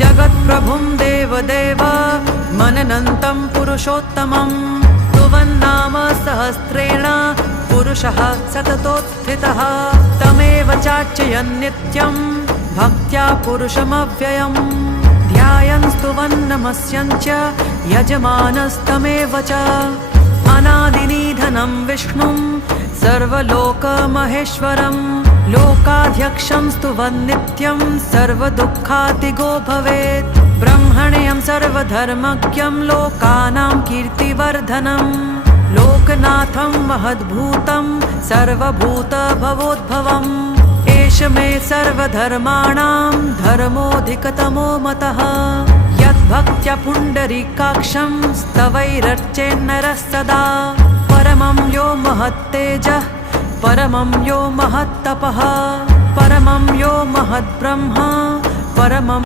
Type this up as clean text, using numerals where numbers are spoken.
जगत्प्रभुं देवदेव मननन्तं पुरुषोत्तमं तुवन्नाम सहस्रेण पुरुषः सततोत्थितः तमेव चार्चयन् नित्यं भक्त्या पुरुषमव्ययम् ध्यायन् स्तुवन्नमस्यन् च यजमानस्तमेव च अनादिनिधनं विष्णुं सर्वलोकमहेश्वरं लोकाध्यक्षं स्तुवन् नित्यं सर्वदुःखातिगो भवेत् ब्रह्मण्यं सर्वधर्मज्ञं लोकानां कीर्तिवर्धनं लोकनाथं महद्भूतं सर्वभूतभवोद्भवम् एष मे सर्वधर्माणां धर्मोऽधिकतमो मतः यद्भक्त्या पुण्डरीकाक्षं स्तवैरर्चेन्नरः सदा परमं यो महत्तेजः परमं यो महत्तपः परमं यो महद्ब्रह्म परमं